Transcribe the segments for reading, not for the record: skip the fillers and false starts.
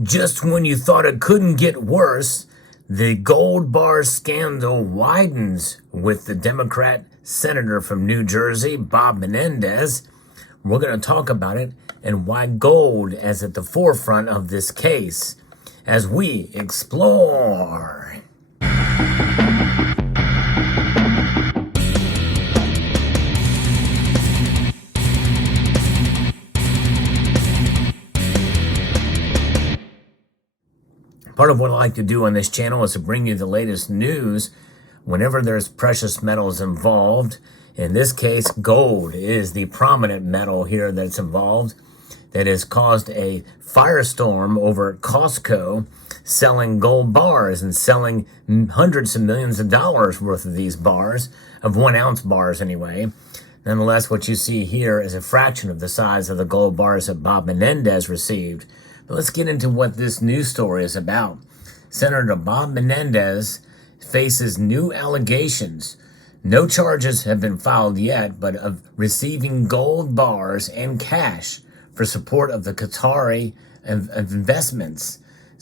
Just when you thought it couldn't get worse, the gold bar scandal widens with the Democrat senator from New Jersey, Bob Menendez. We're going to talk about it and why gold is at the forefront of this case as we explore. Part of what I like to do on this channel is to bring you the latest news whenever there's precious metals involved. In this case, gold is the prominent metal here that's involved that has caused a firestorm over at Costco selling gold bars and selling hundreds of millions of dollars worth of these bars, of 1 ounce bars anyway. Nonetheless, what you see here is a fraction of the size of the gold bars that Bob Menendez received. But let's get into what this news story is about. Senator Bob Menendez faces new allegations. No charges have been filed yet, but of receiving gold bars and cash for support of the Qatari investments.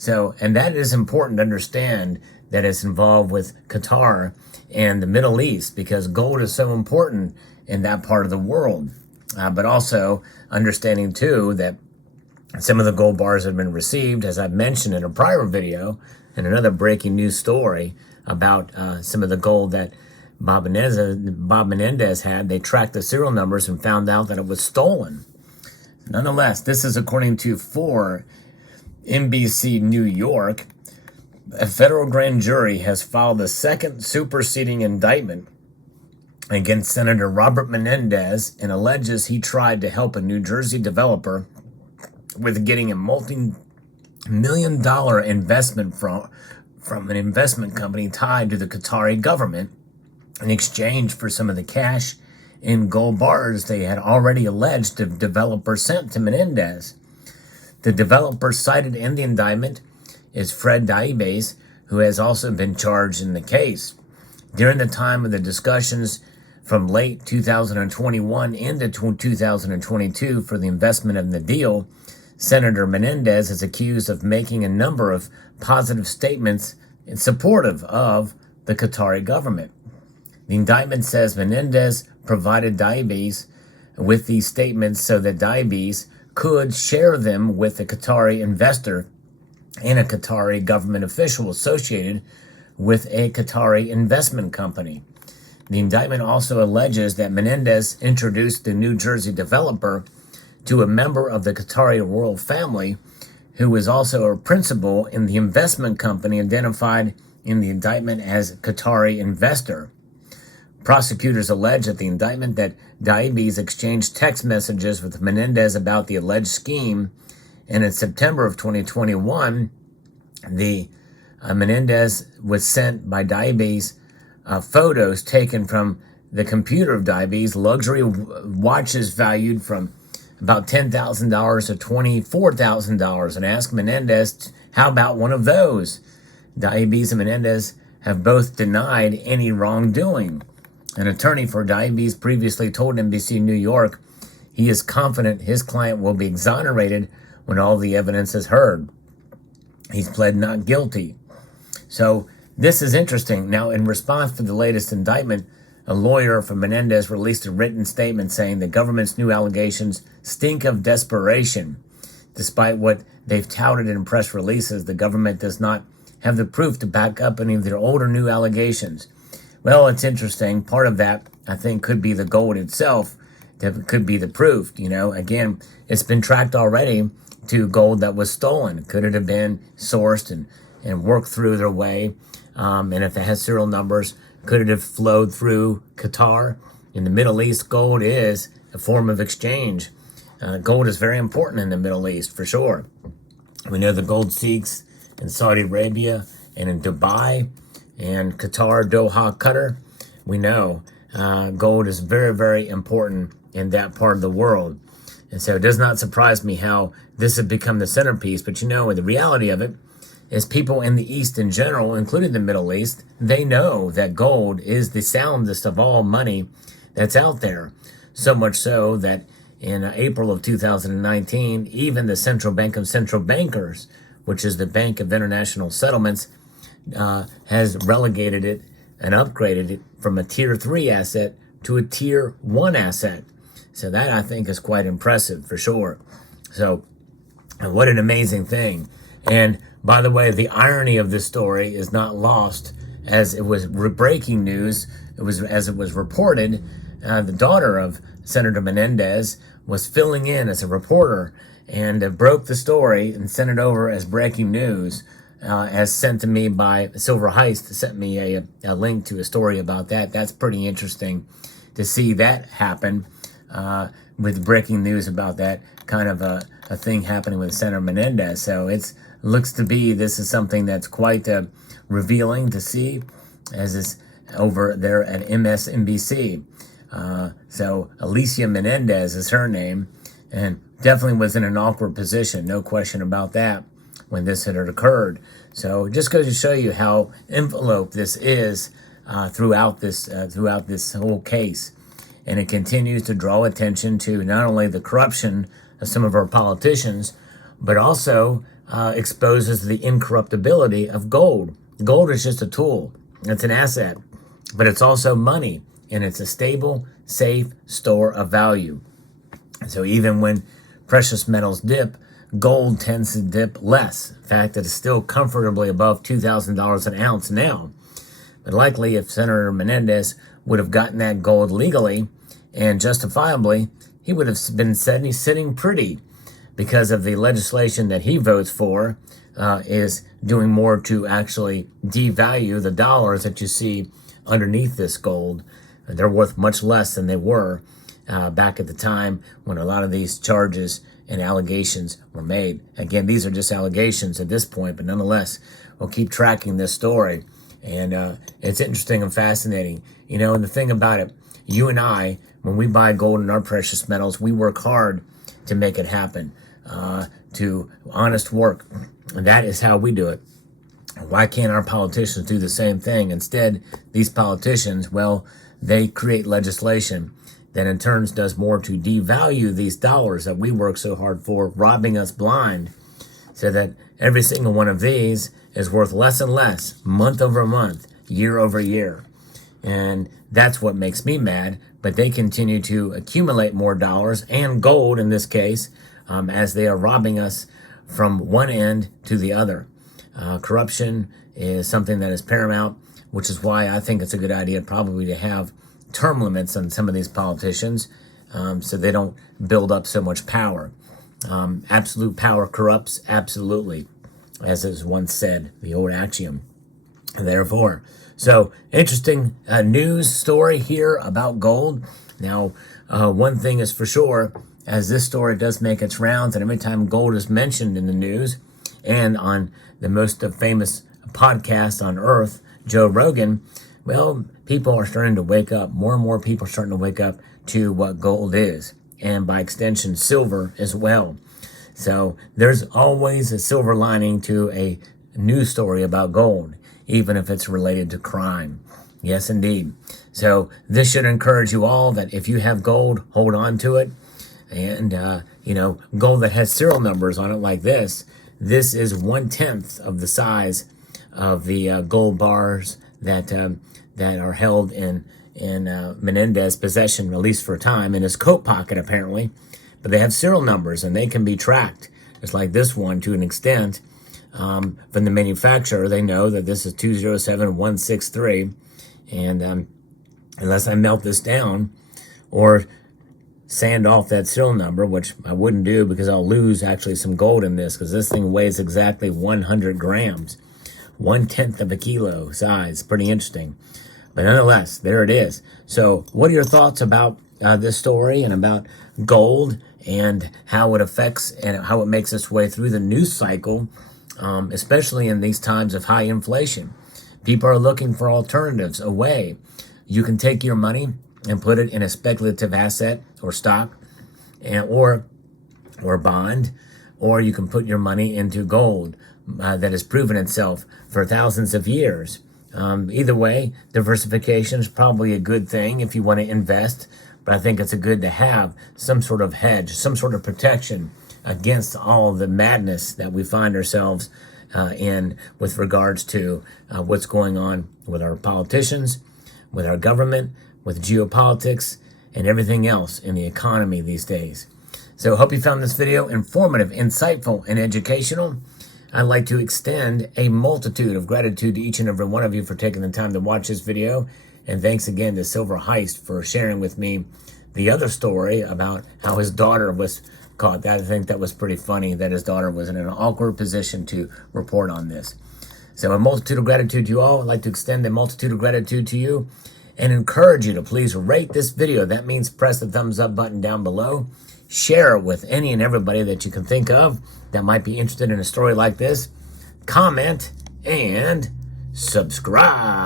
And that is important to understand that it's involved with Qatar and the Middle East because gold is so important in that part of the world. But also understanding too that some of the gold bars have been received, as I've mentioned in a prior video, and another breaking news story about some of the gold that Bob Menendez had. They tracked the serial numbers and found out that it was stolen. Nonetheless, this is according to 4 NBC New York. A federal grand jury has filed a second superseding indictment against Senator Robert Menendez and alleges he tried to help a New Jersey developer with getting a multi-million-dollar investment from an investment company tied to the Qatari government in exchange for some of the cash in gold bars they had already alleged the developer sent to Menendez. The developer cited in the indictment is Fred Daibes, who has also been charged in the case. During the time of the discussions from late 2021 into 2022 for the investment in the deal, Senator Menendez is accused of making a number of positive statements in supportive of the Qatari government. The indictment says Menendez provided Daibes with these statements so that Daibes could share them with a Qatari investor and a Qatari government official associated with a Qatari investment company. The indictment also alleges that Menendez introduced the New Jersey developer to a member of the Qatari royal family who was also a principal in the investment company identified in the indictment as Qatari investor. Prosecutors allege that the indictment that Daibes exchanged text messages with Menendez about the alleged scheme, and in September of 2021, Menendez was sent by Daibes photos taken from the computer of Daibes, luxury watches valued from about $10,000 to $24,000, and asked Menendez, how about one of those? Daibes and Menendez have both denied any wrongdoing. An attorney for Daibes previously told NBC New York he is confident his client will be exonerated when all the evidence is heard. He's pled not guilty. So this is interesting. Now, in response to the latest indictment, a lawyer for Menendez released a written statement saying the government's new allegations stink of desperation. Despite what they've touted in press releases, the government does not have the proof to back up any of their old or new allegations. Well, it's interesting. Part of that, I think, could be the gold itself. That could be the proof. Again, it's been tracked already to gold that was stolen. Could it have been sourced and worked through their way? And if it has serial numbers, could it have flowed through Qatar? In the Middle East, gold is a form of exchange. Gold is very important in the Middle East, for sure. We know the gold seeks in Saudi Arabia and in Dubai and Qatar, Doha, Qatar. We know gold is very, very important in that part of the world. And so it does not surprise me how this has become the centerpiece. But the reality of it is people in the East in general, including the Middle East, they know that gold is the soundest of all money that's out there. So much so that in April of 2019, even the Central Bank of Central Bankers which is the Bank of International Settlements, has relegated it and upgraded it from a tier 3 asset to a tier 1 asset. So that, I think, is quite impressive for sure. So what an amazing thing. And by the way, the irony of this story is not lost, as it was breaking news. As it was reported, the daughter of Senator Menendez was filling in as a reporter and broke the story and sent it over as breaking news, as sent to me by Silver Heist. Sent me a link to a story about that. That's pretty interesting to see that happen, with breaking news about that kind of a thing happening with Senator Menendez. So it looks to be this is something that's quite revealing to see, as is over there at MSNBC. So Alicia Menendez is her name, and definitely was in an awkward position, no question about that, when this had occurred. So just goes to show you how enveloped this is throughout this whole case. And it continues to draw attention to not only the corruption of some of our politicians, but also exposes the incorruptibility of gold. Gold is just a tool. It's an asset, but it's also money, and it's a stable, safe store of value. So even when precious metals dip, gold tends to dip less. In fact, it is still comfortably above $2,000 an ounce now. But likely, if Senator Menendez would have gotten that gold legally and justifiably, he would have been sitting pretty, because of the legislation that he votes for is doing more to actually devalue the dollars that you see underneath this gold. They're worth much less than they were back at the time when a lot of these charges and allegations were made. Again, these are just allegations at this point, but nonetheless, we'll keep tracking this story. And it's interesting and fascinating. And the thing about it, you and I, when we buy gold and our precious metals, we work hard to make it happen, to honest work. And that is how we do it. Why can't our politicians do the same thing? Instead, these politicians, well, they create legislation that in turn does more to devalue these dollars that we work so hard for, robbing us blind, so that every single one of these is worth less and less, month over month, year over year. And that's what makes me mad. But they continue to accumulate more dollars, and gold in this case, as they are robbing us from one end to the other. Corruption is something that is paramount, which is why I think it's a good idea probably to have term limits on some of these politicians, so they don't build up so much power. Absolute power corrupts, absolutely, as is once said, the old axiom. Therefore, so interesting news story here about gold. Now, one thing is for sure, as this story does make its rounds, and every time gold is mentioned in the news and on the most famous podcast on earth, Joe Rogan, well, people are starting to wake up. More and more people are starting to wake up to what gold is, and by extension, silver as well. So there's always a silver lining to a news story about gold, even if it's related to crime. Yes, indeed. So this should encourage you all that if you have gold, hold on to it. And, gold that has serial numbers on it like this is 1/10 of the size of the gold bars that are held in Menendez's possession, at least for a time, in his coat pocket, apparently. But they have serial numbers, and they can be tracked, just like this one to an extent. From the manufacturer, they know that this is 207163, and unless I melt this down or sand off that serial number, which I wouldn't do because I'll lose actually some gold in this, because this thing weighs exactly 100 grams, 1/10 of a kilo size. Pretty interesting, but nonetheless, there it is. So what are your thoughts about this story and about gold and how it affects and how it makes its way through the news cycle? Especially in these times of high inflation. People are looking for alternatives, a way. You can take your money and put it in a speculative asset or stock or bond, or you can put your money into gold that has proven itself for thousands of years. Either way, diversification is probably a good thing if you want to invest, but I think it's good to have some sort of hedge, some sort of protection against all the madness that we find ourselves in with regards to what's going on with our politicians, with our government, with geopolitics, and everything else in the economy these days. So I hope you found this video informative, insightful, and educational. I'd like to extend a multitude of gratitude to each and every one of you for taking the time to watch this video. And thanks again to Silver Heist for sharing with me the other story about how his daughter was caught. I think that was pretty funny that his daughter was in an awkward position to report on this. So a multitude of gratitude to you all. I'd like to extend a multitude of gratitude to you and encourage you to please rate this video. That means press the thumbs up button down below. Share it with any and everybody that you can think of that might be interested in a story like this. Comment and subscribe.